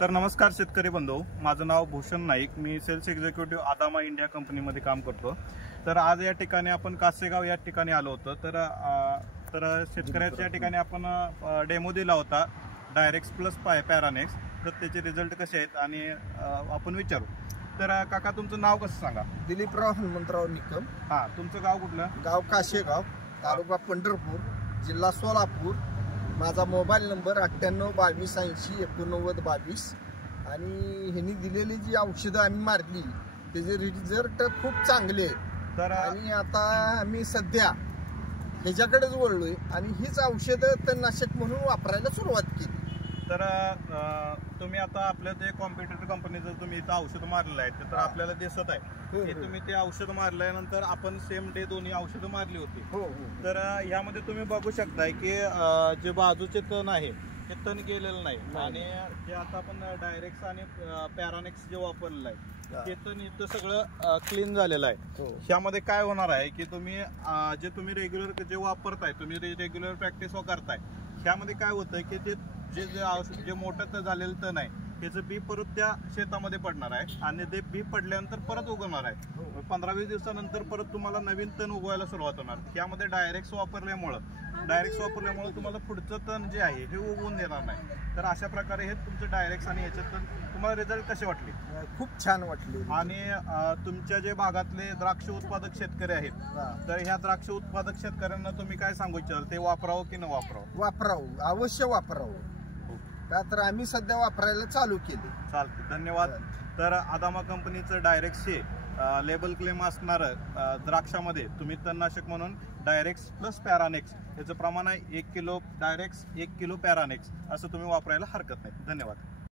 तर नमस्कार शेतकरी बंधू, माझं नाव भूषण नाईक, मी सेल्स एक्झिक्युटिव्ह आदामा इंडिया कंपनीमध्ये काम करतो। तर आज या ठिकाणी आपण कासेगाव या ठिकाणी आलो होतो। तर शेतकऱ्याच्या ठिकाणी आपण डेमो दिला होता डायरेक्स प्लस पॅरानेक्स। तर त्याचे रिझल्ट कसे आहेत आणि आपण विचारू। तर काका तुमचं नाव कसं सांगा? दिलीपराव हनुमंतराव निकम। हां, तुमचं गाव कुठलं? गाव काशेगाव, तालुका पंढरपूर, जिल्हा सोलापूर। माझा मोबाईल नंबर 9822808922। आणि ह्यांनी दिलेली जी औषधं आम्ही मारली त्याचे रिझल्ट खूप चांगले आहेत। तर आणि आता आम्ही सध्या ह्याच्याकडेच वळलोय आणि हीच औषधं तणनाशक म्हणून वापरायला सुरुवात केली। तर तुम्ही आता आपल्या ते कॉम्पिटिटर कंपनीचं तुम्ही इथं औषध मारलेलं आहे, तर आपल्याला दिसत आहे की तुम्ही ते औषध मारल्यानंतर आपण सेम डे दोन्ही औषधं मारली होती। तर यामध्ये तुम्ही बघू शकताय की जे बाजूचे तण आहे ते तण गेलेलं नाही आणि जे आता आपण डायरेक्स आणि पॅरानेक्स जे वापरलेलं आहे ते तण इथं सगळं क्लीन झालेलं आहे। ह्यामध्ये काय होणार आहे की तुम्ही जे तुम्ही रेग्युलर जे वापरताय, तुम्ही रेग्युलर प्रॅक्टिस करताय, ह्यामध्ये काय होतंय की ते जे मोठं झालेलं तण आहे त्याचं बी परत त्या शेतामध्ये पडणार आहे आणि ते बी पडल्यानंतर परत उगवणार आहे। 15-20 दिवसानंतर परत तुम्हाला नवीन तण उगवायला सुरुवात होणार। यामध्ये डायरेक्ट वापरल्यामुळं तुम्हाला पुढचं तण जे आहे हे उगवून देणार नाही। तर अशा प्रकारे हे तुमचं डायरेक्ट आणि याच्यात तुम्हाला रिझल्ट कसे वाटले? खूप छान वाटले। आणि तुमच्या जे भागातले द्राक्ष उत्पादक शेतकरी आहेत, तर ह्या द्राक्ष उत्पादक शेतकऱ्यांना तुम्ही काय सांगू इच्छाल? ते वापरावं की न वापरावं? वापरावं, अवश्य वापरावं। का तर आम्ही सध्या वापरायला चालू केले। चालते, धन्यवाद। तर आदामा कंपनीचं डायरेक्टचे लेबल क्लेम असणारं द्राक्षामध्ये तुम्ही तणनाशक म्हणून डायरेक्स प्लस पॅरानेक्स याचं प्रमाण आहे 1 किलो डायरेक्स 1 किलो पॅरानेक्स असं तुम्ही वापरायला हरकत नाही। धन्यवाद।